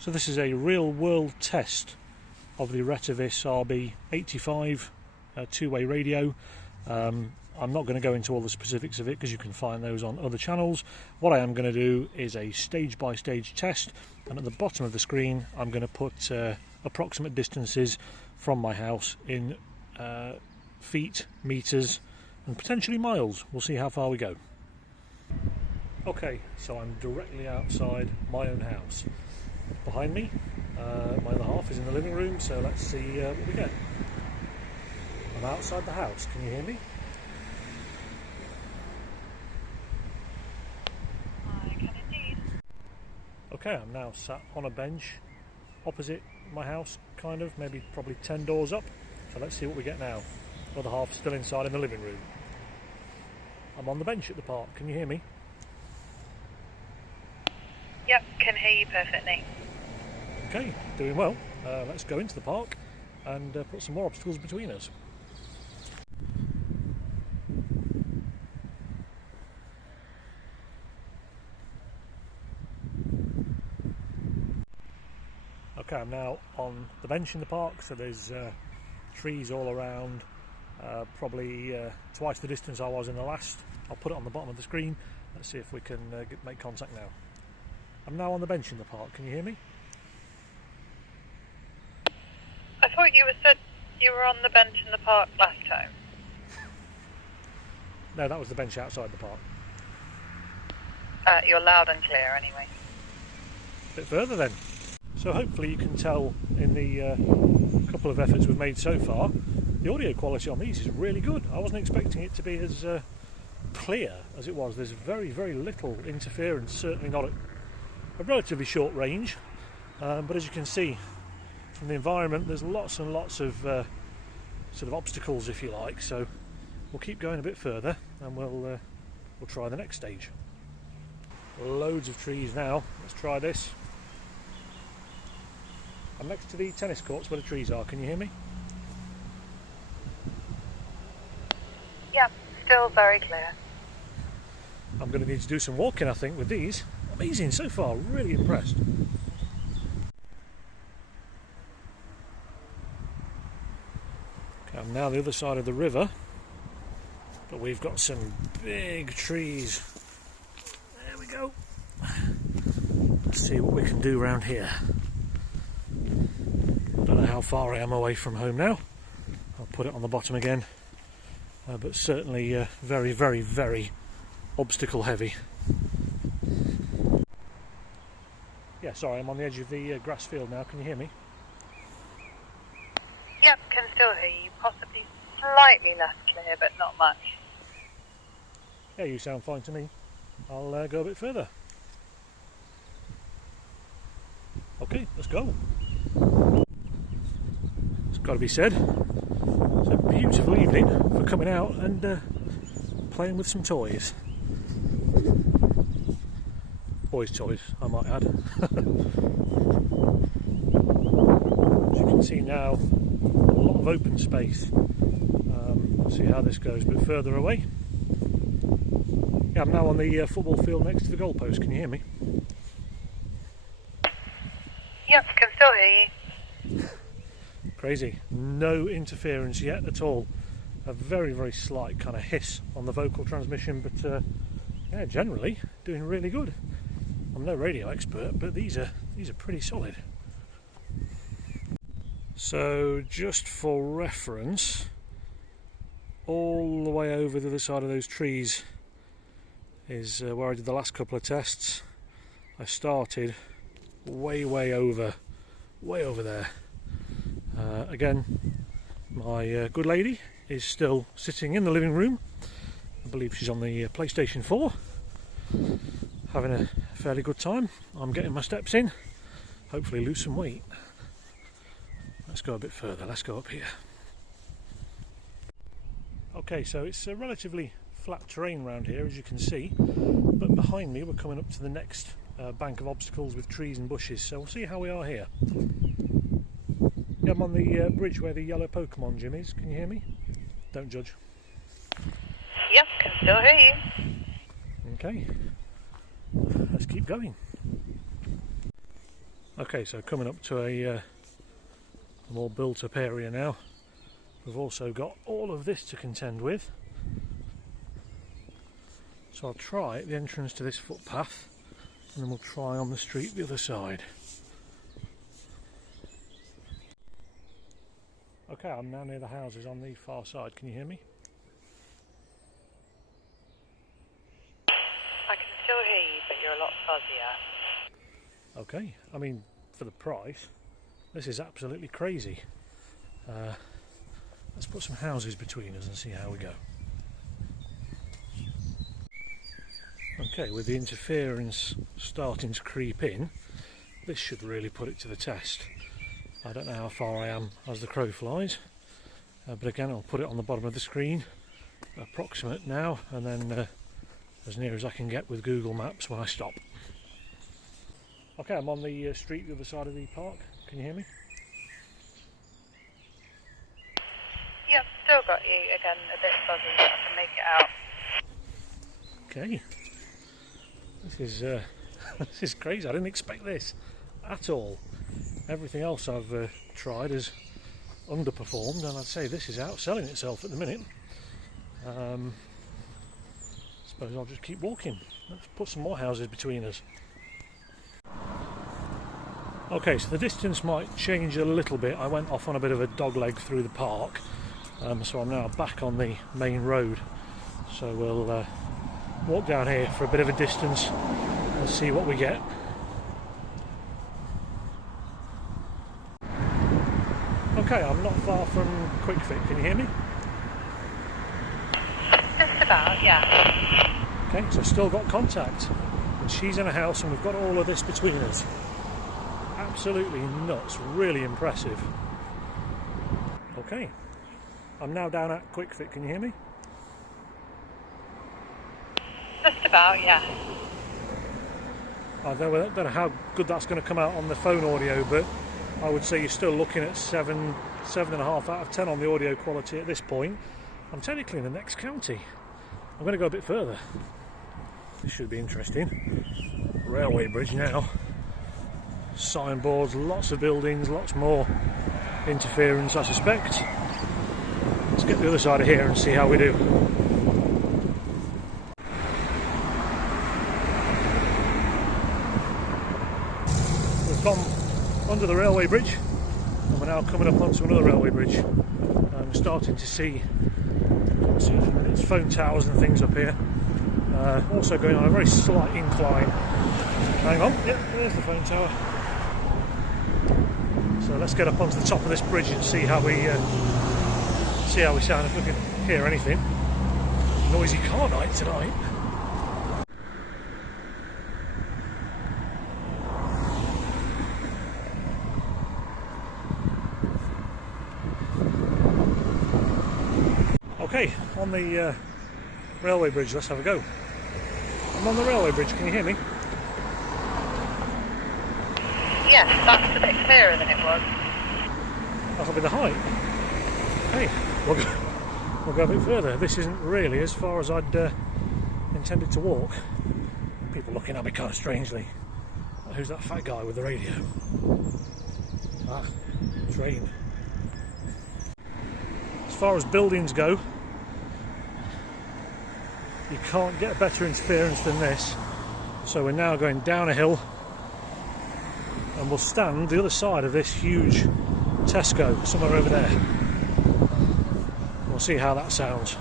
So this is a real world test of the Retevis RB85 two-way radio. I'm not going to go into all the specifics of it because you can find those on other channels. What I am going to do is a stage-by-stage test, and at the bottom of the screen I'm going to put approximate distances from my house in feet, meters and potentially miles. We'll see how far we go. Okay, so I'm directly outside my own house. Behind me, my other half is in the living room, so let's see what we get. I'm outside the house, can you hear me? I can indeed. Okay, I'm now sat on a bench opposite my house, kind of, maybe probably 10 doors up. So let's see what we get now. The other half still inside in the living room. I'm on the bench at the park, can you hear me? Yep, can hear you perfectly. Okay, doing well. Let's go into the park and put some more obstacles between us. Okay, I'm now on the bench in the park, so there's trees all around, probably twice the distance I was in the last. I'll put it on the bottom of the screen. Let's see if we can make contact now. I'm now on the bench in the park, can you hear me? I thought you said you were on the bench in the park last time. No, that was the bench outside the park. You're loud and clear anyway. A bit further then. So hopefully you can tell in the couple of efforts we've made so far, the audio quality on these is really good. I wasn't expecting it to be as clear as it was. There's very, very little interference, certainly not at a relatively short range. But as you can see from the environment, there's lots and lots of sort of obstacles, if you like. So we'll keep going a bit further and we'll try the next stage. Loads of trees now. Let's try this. I'm next to the tennis courts where the trees are. Can you hear me? Yep, still very clear. I'm going to need to do some walking, I think, with these. Amazing so far, really impressed. Okay, I'm now the other side of the river, but we've got some big trees. There we go. Let's see what we can do around here. Don't know how far I am away from home now. I'll put it on the bottom again, but certainly very, very, very obstacle heavy. Yeah, sorry, I'm on the edge of the grass field now. Can you hear me? Yep, can still hear you. Possibly slightly less clear, but not much. Yeah, you sound fine to me. I'll go a bit further. Okay, let's go. It's got to be said, it's a beautiful evening for coming out and playing with some toys. Boys' toys, I might add. As you can see now, a lot of open space. See how this goes a bit further away. Yeah, I'm now on the football field next to the goalpost. Can you hear me? Yep, can still hear you. Crazy. No interference yet at all. A very, very slight kind of hiss on the vocal transmission, but yeah, generally doing really good. I'm no radio expert, but these are pretty solid. So just for reference, all the way over the other side of those trees is where I did the last couple of tests. I started way over there. Again, my good lady is still sitting in the living room. I believe she's on the PlayStation 4, having a fairly good time. I'm getting my steps in, hopefully lose some weight. Let's go a bit further, let's go up here. Okay, so it's a relatively flat terrain around here, as you can see, but behind me we're coming up to the next bank of obstacles with trees and bushes, so we'll see how we are here. Yeah, I'm on the bridge where the yellow Pokemon gym is. Can you hear me? Don't judge. Yep, can still hear you. Okay, let's keep going. Okay, so coming up to a more built up area now. We've also got all of this to contend with. So I'll try at the entrance to this footpath, and then we'll try on the street the other side. Okay, I'm now near the houses on the far side. Can you hear me? I can still hear you, but you're a lot fuzzier. Okay, I mean, for the price, this is absolutely crazy. Let's put some houses between us and see how we go. Okay, with the interference starting to creep in, this should really put it to the test. I don't know how far I am as the crow flies, but again I'll put it on the bottom of the screen, approximate now, and then as near as I can get with Google Maps when I stop. Okay, I'm on the street the other side of the park. Can you hear me? Yep, still got you. Again, a bit fuzzy, but I can make it out. Okay. This is crazy. I didn't expect this at all. Everything else I've tried has underperformed, and I'd say this is outselling itself at the minute. Suppose I'll just keep walking. Let's put some more houses between us. Okay, so the distance might change a little bit. I went off on a bit of a dogleg through the park, so I'm now back on the main road. So we'll walk down here for a bit of a distance and see what we get. Okay, I'm not far from Quick Fit. Can you hear me? Just about, yeah. Okay, so I've still got contact. And she's in a house and we've got all of this between us. Absolutely nuts, really impressive. Okay, I'm now down at Quick Fit. Can you hear me? Just about, yeah. I don't know how good that's going to come out on the phone audio, but I would say you're still looking at 7.5 out of 10 on the audio quality at this point. I'm technically in the next county. I'm going to go a bit further. This should be interesting. Railway bridge now. Signboards, lots of buildings, lots more interference, I suspect. Let's get the other side of here and see how we do. We've come under the railway bridge and we're now coming up onto another railway bridge. I'm starting to see phone towers and things up here. Also going on a very slight incline. Hang on, yep, there's the phone tower. So let's get up onto the top of this bridge and see how we sound, if we can hear anything. Noisy car night tonight. Okay, on the railway bridge, let's have a go. I'm on the railway bridge, can you hear me? Yes, that's a bit clearer than it was. That'll be the height. Okay, we'll go a bit further. This isn't really as far as I'd intended to walk. People looking at me kind of strangely. Who's that fat guy with the radio? Ah, train. As far as buildings go, you can't get better interference than this. So we're now going down a hill and we'll stand the other side of this huge Tesco somewhere over there. We'll see how that sounds.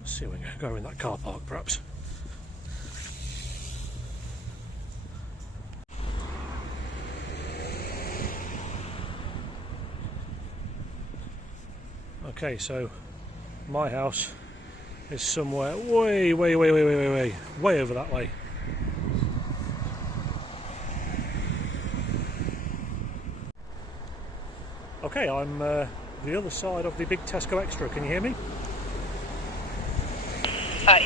Let's see if we can go in that car park perhaps. Okay, so my house is somewhere way over that way. Okay, I'm the other side of the big Tesco Extra. Can you hear me?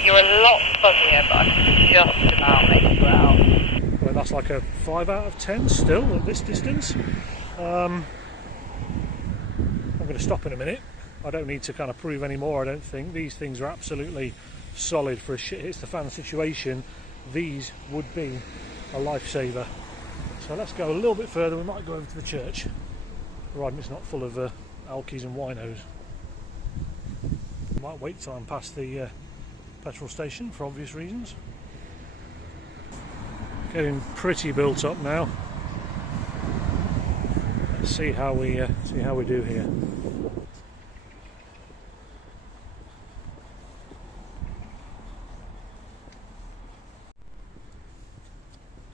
You're a lot fuzzier, but I can just about make you out. Well, that's like a 5 out of 10 still at this distance. I'm going to stop in a minute. I don't need to kind of prove any more, I don't think. These things are absolutely solid for a shit hits the fan situation. These would be a lifesaver. So let's go a little bit further. We might go over to the church, providing it's not full of alkies and winos. Might wait till I'm past the petrol station for obvious reasons. Getting pretty built up now. Let's see how we do here.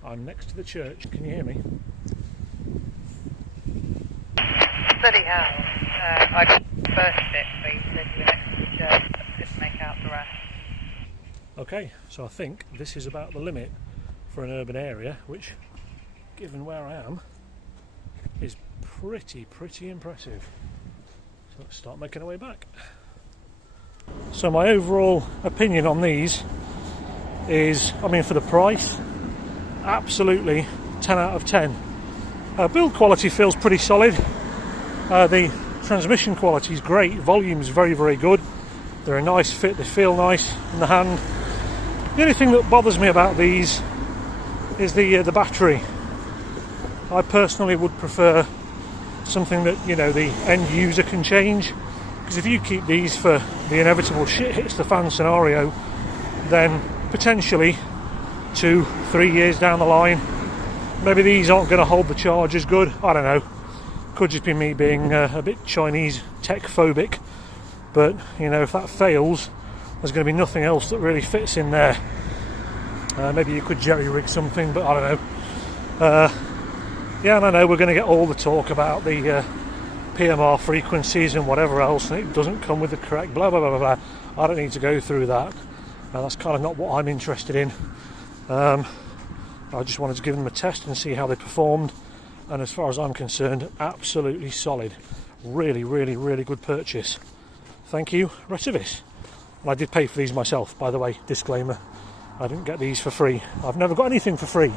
I'm next to the church. Can you hear me? Bloody hell. I got the first bit where you said you were next to the church, but couldn't make out the rest. Okay, so I think this is about the limit for an urban area, which, given where I am, is pretty impressive. So let's start making our way back. So my overall opinion on these is, I mean, for the price, absolutely 10 out of 10. Build quality feels pretty solid. The transmission quality is great. Volume is very good. They're a nice fit. They feel nice in the hand. The only thing that bothers me about these is the battery. I personally would prefer something that, you know, the end user can change, because if you keep these for the inevitable shit hits the fan scenario, then potentially 2-3 years down the line, maybe these aren't going to hold the charge as good. I don't know. Could just be me being a bit Chinese tech phobic, but you know, if that fails, there's going to be nothing else that really fits in there. Maybe you could jerry rig something, but I don't know. Yeah, and I know we're going to get all the talk about the PMR frequencies and whatever else, and it doesn't come with the correct blah blah blah blah. I don't need to go through that. That's kind of not what I'm interested in. I just wanted to give them a test and see how they performed, and as far as I'm concerned, absolutely solid. Really good purchase. Thank you, Retevis. And I did pay for these myself, by the way, disclaimer. I didn't get these for free. I've never got anything for free.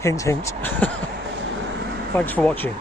Hint hint. Thanks for watching.